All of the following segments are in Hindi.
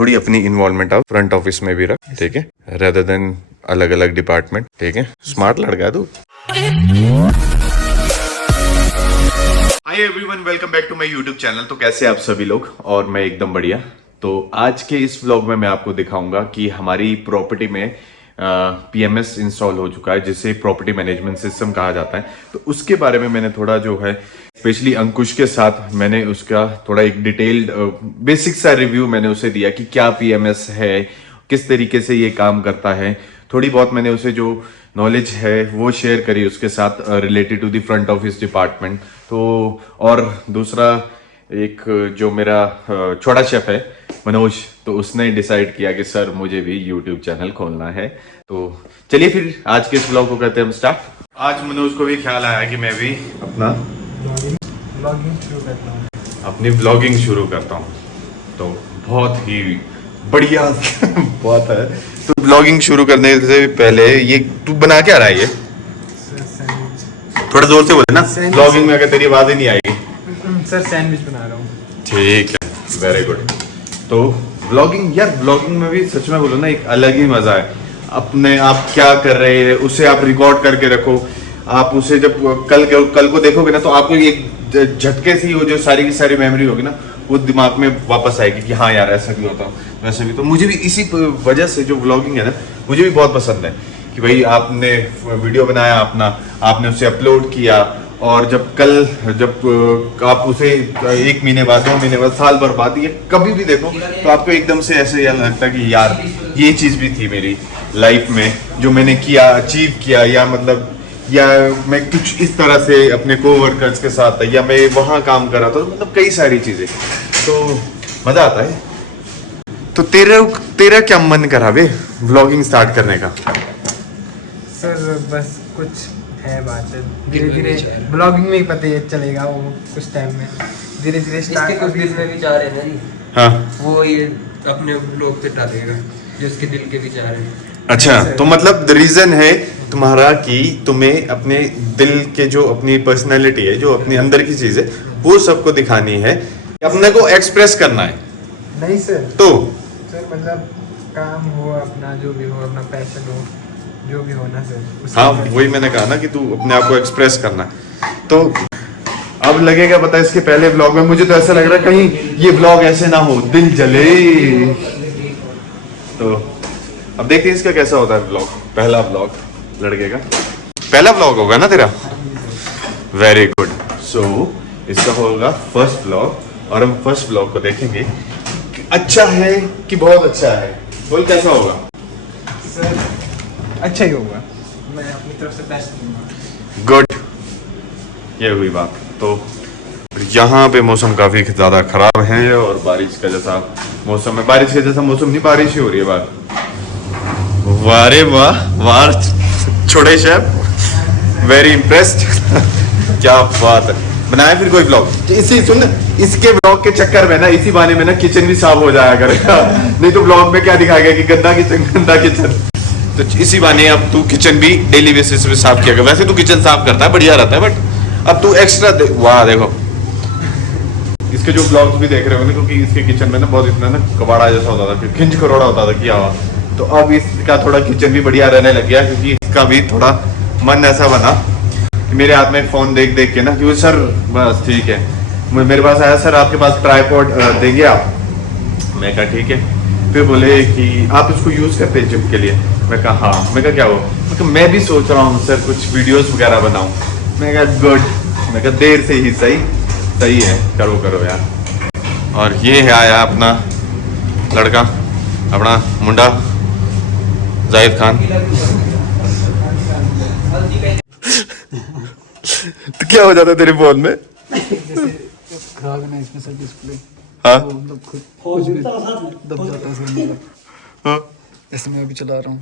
थोड़ी अपनी इन्वॉल्वमेंट आप फ्रंट ऑफिस में भी रख, ठीक है, रेदर देन अलग अलग डिपार्टमेंट, ठीक है। स्मार्ट लड़का है तू। Hi everyone, welcome back to my YouTube channel. तो कैसे आप सभी लोग, और मैं एकदम बढ़िया। तो आज के इस व्लॉग में मैं आपको दिखाऊंगा कि हमारी प्रॉपर्टी में पीएमएस इंस्टॉल हो चुका है, जिसे प्रॉपर्टी मैनेजमेंट सिस्टम कहा जाता है। तो उसके बारे में मैंने थोड़ा जो है स्पेशली अंकुश के साथ मैंने उसका थोड़ा एक डिटेल्ड बेसिक सा रिव्यू मैंने उसे दिया कि क्या पीएमएस है, किस तरीके से ये काम करता है। थोड़ी बहुत मैंने उसे जो नॉलेज है वो शेयर करी उसके साथ related to the front office department. तो और दूसरा एक जो मेरा छोटा शेफ है मनोज, तो उसने डिसाइड किया कि सर मुझे भी यूट्यूब चैनल खोलना है। तो चलिए फिर आज के इस व्लॉग को करते हैं हम स्टार्ट। आज मनोज को भी ख्याल आया कि मैं भी अपनी व्लॉगिंग शुरू करता हूँ। तो बहुत ही बढ़िया बात है। तो व्लॉगिंग शुरू करने से पहले ये तू बना क्या रहा है? ये थोड़ा जोर से बोले ना, व्लॉगिंग में अगर तेरी आवाज ही नहीं आएगी। सर सैंडविच बना रहा हूँ। ठीक है, वेरी गुड। तो व्लॉगिंग, यार व्लॉगिंग में भी सच में बोलो ना एक अलग ही मजा है। अपने आप क्या कर रहे हैं उसे आप रिकॉर्ड करके रखो। आप उसे जब कल को देखोगे ना, तो आपको एक झटके से वो जो सारी की सारी मेमोरी होगी ना, वो दिमाग में वापस आएगी कि हाँ यार ऐसा भी होता, वैसे भी। तो मुझे भी इसी वजह से जो व्लॉगिंग है ना, मुझे भी बहुत पसंद है कि भाई आपने वीडियो बनाया अपना, आपने उसे अपलोड किया, और जब आप उसे 1 महीने बाद, 2 महीने बाद, साल भर बाद, ये कभी भी देखो तो आपको एकदम से ऐसे यार लगता है कि यार ये चीज भी थी मेरी लाइफ में जो मैंने किया, अचीव किया, या मतलब या मैं कुछ इस तरह से अपने कोवर्कर्स के साथ, या मैं वहां काम कर रहा था, तो मतलब कई सारी चीजें। तो मजा आता है। तो तेरा क्या मन करा बे व्लॉगिंग स्टार्ट करने का? सर बस कुछ है बात है, धीरे धीरे ब्लॉगिंग में ही पता ही चलेगा, वो कुछ टाइम में धीरे धीरे स्टार्ट। कुछ दिल में विचार है ना, हाँ, वो ये अपने ब्लॉग पे डालेगा जो उसके दिल के विचार है। अच्छा। तो मतलब द रीजन है तुम्हारा कि तुम्हें अपने दिल के जो अपनी पर्सनैलिटी है, जो अपने अंदर की चीज है, वो सबको दिखानी है, अपने को एक्सप्रेस करना है। नहीं सर, तो सर मतलब काम हो अपना, जो भी हो, अपना पैशन हो, जो भी हो ना सर। हाँ, वही मैंने कहा ना कि तू अपने आप को एक्सप्रेस करना है। तो अब लगेगा पता है, इसके पहले व्लॉग में मुझे तो ऐसा लग रहा है कहीं ये व्लॉग ऐसे ना हो, दिल जले। तो अब देखते हैं इसका कैसा होता है व्लॉग। पहला व्लॉग लड़के का पहला व्लॉग होगा ना तेरा? Very good. सो इसका होगा फर्स्ट व्लॉग, और हम फर्स्ट व्लॉग को देखेंगे कि अच्छा है कि बहुत अच्छा है। बोल कैसा होगा? सर अच्छा ही होगा, मैं अपनी तरफ से बेस्ट दूंगा। गुड, ये हुई बात। तो यहाँ पे मौसम काफी ज्यादा खराब है, और बारिश का जैसा मौसम है। बारिश का जैसा मौसम नहीं, बारिश ही हो रही है बात। वारे वाह वाह, छोटे शेफ, वेरी इम्प्रेस्ड। क्या बात है। बनाया फिर कोई ब्लॉग? इसी सुन, इसके ब्लॉग के चक्कर में ना, इसी बहाने में ना किचन भी साफ हो जाया करेगा। नहीं तो ब्लॉग में क्या दिखाएगा कि गंदा किचन गंदा किचन। तो इसी बहाने अब तू किचन भी डेली बेसिस पे साफ किया कर। वैसे तू किचन साफ करता है, बढ़िया रहता है, बट अब तू एक्स्ट्रा वाह देखो इसके जो ब्लॉग्स भी देख रहे हो ना, क्योंकि इसके किचन में ना बहुत इतना ना कबाड़ा जैसा होता था, खिंच करोड़ा होता था किया हुआ। तो अब इसका थोड़ा किचन भी बढ़िया रहने लग गया, क्योंकि इसका भी थोड़ा मन ऐसा बना कि मेरे हाथ में फोन देख देख के ना, क्योंकि सर बस ठीक है, मेरे पास आया सर आपके पास ट्राइपॉड देंगे आप? मैं कहा ठीक है। फिर बोले कि आप इसको यूज करते हैं जिम के लिए? मैं कहा हाँ। मैं कहा क्या हो? मैं भी सोच रहा हूँ सर कुछ वीडियोस वगैरह बनाऊं। मैं कहा गुड। मैं कहा देर से ही सही है, करो करो यार। और ये है आया अपना लड़का, अपना मुंडा जाहिद खान। तो क्या हो जाता है तेरे फोन में? खराब है ना इसमें सर डिस्प्ले। हाँ, मतलब खुद कुछ भी दब जाता है सर, मतलब हाँ। जैसे मैं अभी चला रहा हूँ।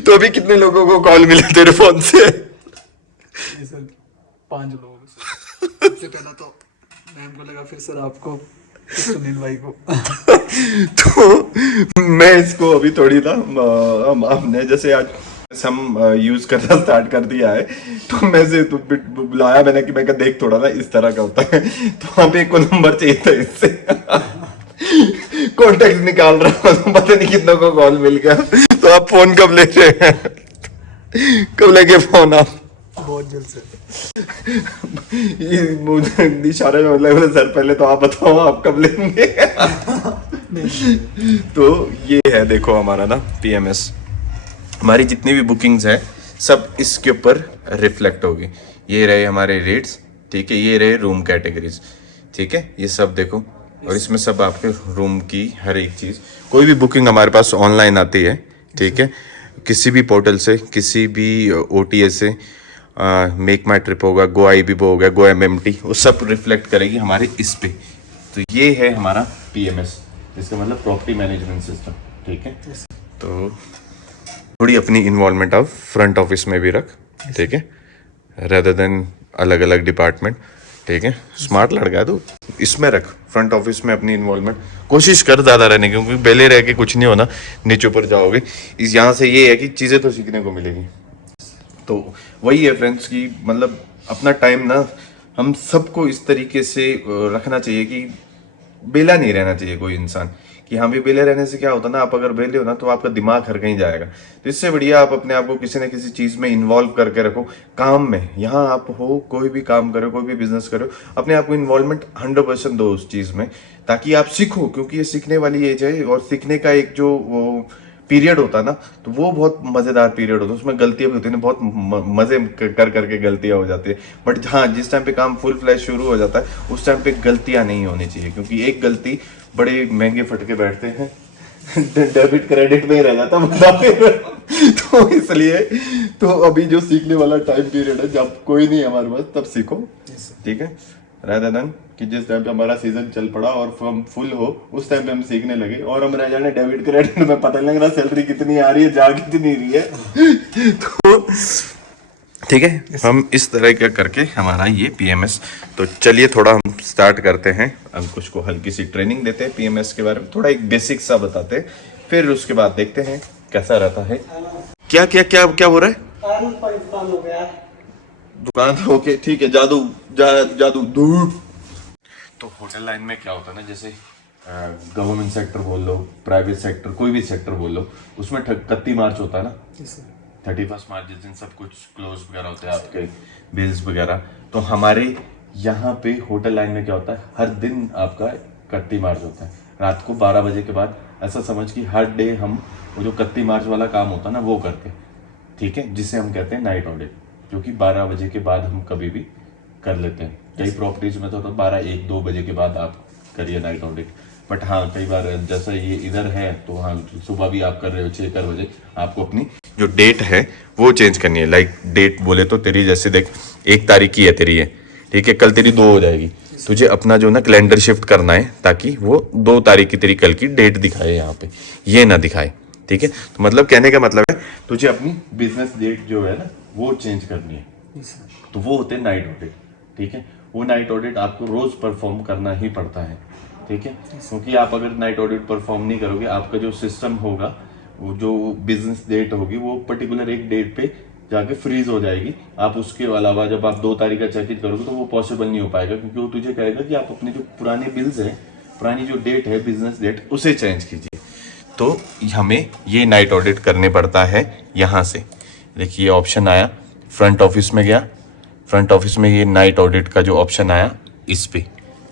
तो अभी कितने लोगों को कॉल मिला तेरे फोन से? सर 5 लोगों से। सबसे पहला तो मैम को लगा, फिर सर आपको, फिर सुनील भाई को। तो मैं इसको अभी थोड़ी ना हमने जैसे आज हम यूज करना स्टार्ट कर दिया है, तो मैं से तो बुलाया मैंने कि मैं कहा देख थोड़ा ना इस तरह का होता है, तो वहां पे एक को नंबर चाहिए था इससे कॉन्टेक्ट निकाल रहा हूँ, पता नहीं कितनों को कॉल मिल गया। तो आप फोन कब ले रहे हैं? कब लेके फोन आप? बहुत जल्द से। ये इशारे में मतलब सर पहले तो आप बताओ आप कब लेंगे? तो ये है देखो हमारा ना पीएमएस, हमारी जितनी भी बुकिंग्स है सब इसके ऊपर रिफ्लेक्ट होगी। ये रहे हमारे रेट्स, ठीक है, ये रहे रूम कैटेगरीज, ठीक है, ये सब देखो, और इसमें सब आपके रूम की हर एक चीज़, कोई भी बुकिंग हमारे पास ऑनलाइन आती है, ठीक है, किसी भी पोर्टल से, किसी भी ओटीएस से, मेक माई ट्रिप होगा, गो IBBO हो गया, गो MMT, वो सब रिफ्लेक्ट करेगी हमारे इस पे। तो ये है हमारा PMS, इसका मतलब प्रॉपर्टी मैनेजमेंट सिस्टम, ठीक है। तो थोड़ी अपनी इन्वॉल्वमेंट आप फ्रंट ऑफिस में भी रख, ठीक है, रेदर देन अलग अलग डिपार्टमेंट, ठीक है। स्मार्ट लड़का है तू, इसमें रख फ्रंट ऑफिस में अपनी इन्वॉल्वमेंट, कोशिश कर ज़्यादा रहने की, क्योंकि बेले रह के कुछ नहीं होना, नीचे ऊपर जाओगे। इस यहाँ से ये है कि चीज़ें तो सीखने को मिलेगी। तो वही है फ्रेंड्स कि मतलब अपना टाइम ना हम सबको इस तरीके से रखना चाहिए कि बेला नहीं रहना चाहिए कोई इंसान, कि हाँ भी बेले रहने से क्या होता है ना, आप अगर बेले हो ना तो आपका दिमाग हर कहीं जाएगा। तो इससे बढ़िया आप अपने आप को किसी न किसी चीज़ में इन्वॉल्व करके रखो, काम में, यहाँ आप हो कोई भी काम करो, कोई भी बिजनेस करो, अपने आप को इन्वॉल्वमेंट 100% दो उस चीज़ में, ताकि आप सीखो, क्योंकि ये सीखने वाली एज है, और सीखने का एक जो वो पीरियड होता है ना, तो वो बहुत मजेदार पीरियड होता है, उसमें गलतियां भी होती है ना, बहुत मजे कर करके गलतियां हो जाती है। बट हाँ, जिस टाइम पे काम फुल फ्लैश शुरू हो जाता है उस टाइम पे गलतियां नहीं होनी चाहिए, क्योंकि एक गलती बड़े महंगे फटके बैठते हैं डेबिट क्रेडिट में ही रह जाता बंदा फिर तो इसलिए तो अभी जो सीखने वाला टाइम पीरियड है, जब कोई नहीं है हमारे पास, तब सीखो, ठीक है, रादर देन कि जिस टाइम पे हमारा सीजन चल पड़ा और हम फुल हो, उस टाइम पे हम सीखने लगे और हम रह जाने डेबिट क्रेडिट में, पता नहीं लग रहा सैलरी कितनी आ रही है, जा कितनी रही है तो ठीक है, हम इस तरह का करके हमारा ये PMS। तो चलिए थोड़ा हम स्टार्ट करते हैं, अंकुश को हल्की सी ट्रेनिंग देते हैं PMS के बारे में, थोड़ा एक बेसिक सा बताते हैं, फिर उसके बाद देखते हैं कैसा रहता है। क्या क्या क्या क्या हो रहा है? दुकान ओके, ठीक है, जादू जादू दूर। तो होटल लाइन में क्या होता है ना, जैसे गवर्नमेंट सेक्टर बोल लो, प्राइवेट सेक्टर, कोई भी सेक्टर बोल लो, उसमें 31 मार्च होता है ना, 31 मार्च, जिस दिन सब कुछ क्लोज वगैरह होते हैं, आपके बिल्स वगैरह। तो हमारे यहाँ पे होटल लाइन में क्या होता है, हर दिन आपका 31 मार्च होता है, रात को 12 बजे के बाद, ऐसा समझ कि हर डे हम वो जो 31 मार्च वाला काम होता है ना वो करते हैं, ठीक है, जिसे हम कहते हैं नाइट ऑडिट, जो कि 12 बजे के बाद हम कभी भी कर लेते हैं। कई प्रॉपर्टीज में तो 12, 1, 2 बजे के बाद आप करिए नाइट ऑडिट, बट हाँ कई बार जैसा ये इधर है तो हाँ सुबह भी आप कर रहे हो 6 बजे, आपको अपनी जो डेट है वो चेंज करनी है। लाइक डेट बोले तो तेरी जैसे देख 1 तारीख की है तेरी है, ठीक है, कल तेरी 2 हो जाएगी, तुझे अपना जो ना कैलेंडर शिफ्ट करना है ताकि वो 2 तारीख की तेरी कल की डेट दिखाए, यहाँ पे ये ना दिखाए, ठीक है। तो मतलब कहने का मतलब है तुझे अपनी बिजनेस डेट जो है ना वो चेंज करनी है, तो वो होते हैं नाइट ऑडिट, ठीक है। वो नाइट ऑडिट आपको रोज परफॉर्म करना ही पड़ता है, ठीक है, क्योंकि आप अगर नाइट ऑडिट परफॉर्म नहीं करोगे, आपका जो सिस्टम होगा, वो जो बिजनेस डेट होगी वो पर्टिकुलर एक डेट पे जाके फ्रीज हो जाएगी। आप उसके अलावा जब आप 2 तारीख का चेक इन करोगे तो वो पॉसिबल नहीं हो पाएगा, क्योंकि वो तुझे कहेगा कि आप अपने जो पुराने बिल्स हैं, पुरानी जो डेट है बिजनेस डेट, उसे चेंज कीजिए। तो हमें ये नाइट ऑडिट करने पड़ता है। यहाँ से देखिए ऑप्शन आया, फ्रंट ऑफिस में गया, फ्रंट ऑफिस में ये नाइट ऑडिट का जो ऑप्शन आया इस पे,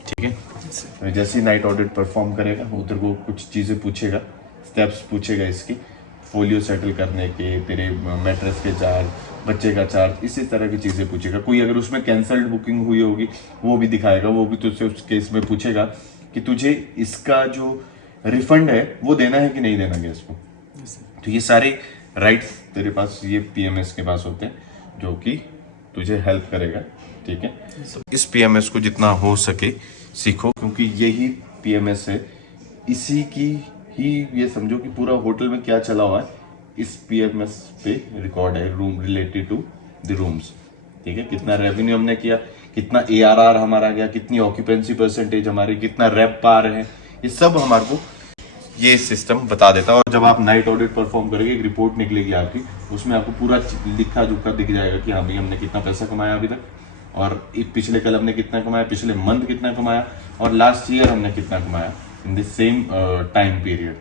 ठीक है। जैसे ही नाइट ऑडिट परफॉर्म करेगा उधर को कुछ चीज़ें पूछेगा, स्टेप्स पूछेगा इसकी, फोलियो सेटल करने के, तेरे मैट्रेस के चार्ज, बच्चे का चार्ज, इसी तरह की चीज़ें पूछेगा। कोई अगर उसमें कैंसल्ड बुकिंग हुई होगी वो भी दिखाएगा, वो भी तुझसे उस केस में पूछेगा कि तुझे इसका जो रिफंड है वो देना है कि नहीं देना गेस्ट को। तो ये सारे राइट्स तेरे पास ये PMS के पास होते हैं, जो कि तुझे हेल्प करेगा, ठीक है। इस PMS को जितना हो सके सीखो, क्योंकि यही PMS है, इसी की ही ये समझो कि पूरा होटल में क्या चला हुआ है इस PMS पे रिकॉर्ड है, room related to the rooms, ठीक है। कितना रेवेन्यू हमने किया, कितना ARR हमारा गया, कितनी ऑक्यूपेंसी परसेंटेज हमारी, कितना रेप पा रहे हैं, ये सब हमारे को ये सिस्टम बता देता है। और जब आप नाइट ऑडिट परफॉर्म करेंगे एक रिपोर्ट निकलेगी आपकी, उसमें आपको पूरा लिखा जुखा दिख जाएगा कि हाँ भाई हमने कितना पैसा कमाया अभी तक, और पिछले कल हमने कितना कमाया, पिछले मंथ कितना कमाया, और लास्ट ईयर हमने कितना कमाया in the same time period.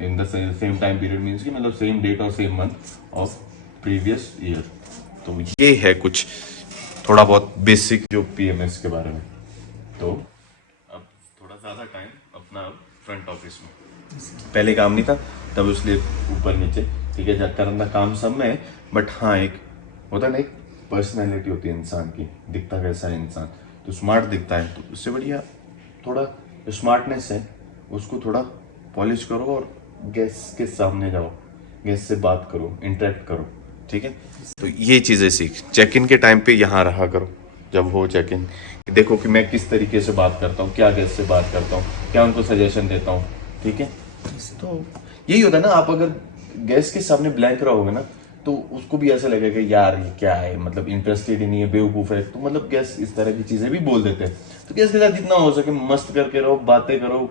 In the same time period means कि मतलब सेम डेट और same month of previous year. तो ये है कुछ थोड़ा बहुत बेसिक जो पीएमएस के बारे में। तो अब थोड़ा ज़्यादा टाइम अपना फ्रंट ऑफिस में, पहले काम नहीं था तब इसलिए ऊपर नीचे, ठीक है, करना काम सब में है, बट हाँ एक होता है ना, एक पर्सनैलिटी होती है इंसान की, दिखता कैसा है इंसान, तो स्मार्ट दिखता है, तो उससे बढ़िया थोड़ा जो स्मार्टनेस है उसको थोड़ा पॉलिश करो और गेस्ट के सामने जाओ, गेस्ट से बात करो, इंटरेक्ट करो, ठीक है। तो ये चीज़ें सीख, चेक इन के टाइम पे यहाँ रहा करो, जब हो चेक इन देखो कि मैं किस तरीके से बात करता हूँ, क्या गेस्ट से बात करता हूँ, क्या उनको सजेशन देता हूँ, ठीक है। तो यही होता है ना, आप अगर गेस्ट के सामने ब्लैंक रहोगे ना तो उसको भी ऐसा लगेगा यार ये क्या है, मतलब इंटरेस्टेड ही नहीं है, बेवकूफ़ है, तो मतलब गेस्ट इस तरह की चीज़ें भी बोल देते हैं। तो गेस्ट के साथ जितना हो सके मस्त करके रहो, बातें करो,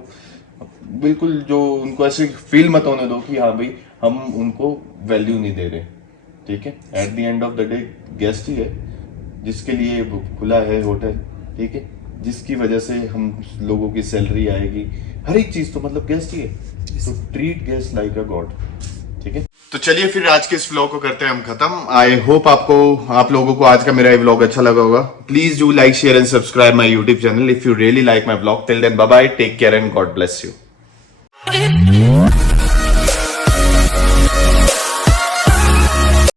बिल्कुल जो उनको ऐसे फील मत होने दो कि हाँ भाई हम उनको वैल्यू नहीं दे रहे, ठीक है। At the end of the day guest ही है जिसके लिए खुला है होटल, ठीक है, जिसकी वजह से हम लोगों की सैलरी आएगी, हर एक चीज तो मतलब गेस्ट ही है, तो ट्रीट गेस्ट लाइक अ गॉड, ठीक है। तो चलिए फिर आज के इस व्लॉग को करते हैं हम खत्म। आई होप आप लोगों को आज का मेरा ये व्लॉग अच्छा लगा होगा। Please do like, share and subscribe my YouTube channel if you really like my vlog. Till then bye bye, take care and God bless you.